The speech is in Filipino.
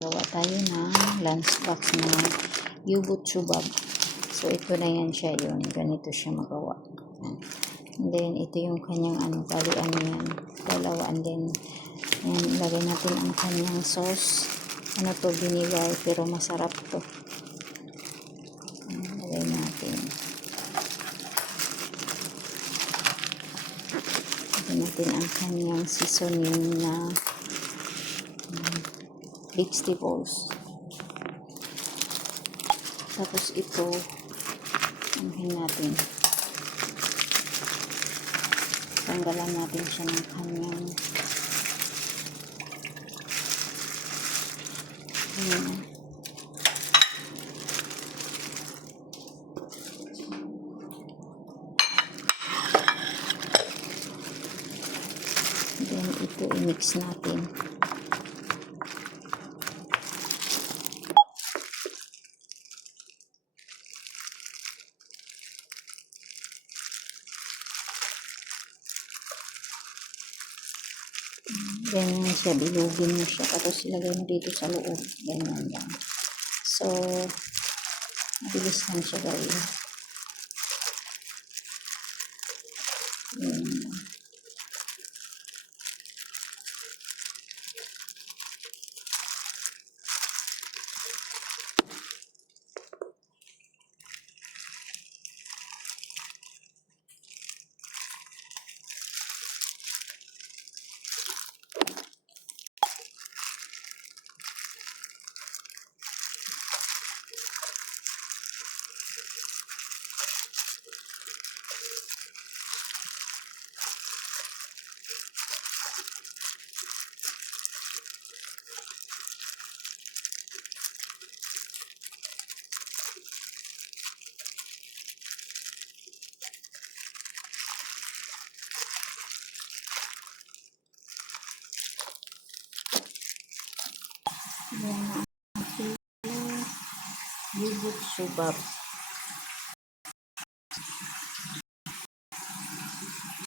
gawa tayo ng lunchbox na yogurt subab. So ito na yan siya, yun ganito siya magawa. And then ito yung kanyang bali yan, dalawa. And then yan, ilagay natin ang kanyang sauce. To, vinegar, pero masarap to. Ilagay natin. Ilagay natin ang kanyang seasoning na vegetables. Tapos ito, anuhin natin. Tanggalan natin siya ng kanyang then ito i-mix natin. Ganyan siya, bilugin mo siya, tapos ilagay mo dito sa loob. Ganyan lang. So, mabilis lang siya gawin. Yan ang yogurt subab.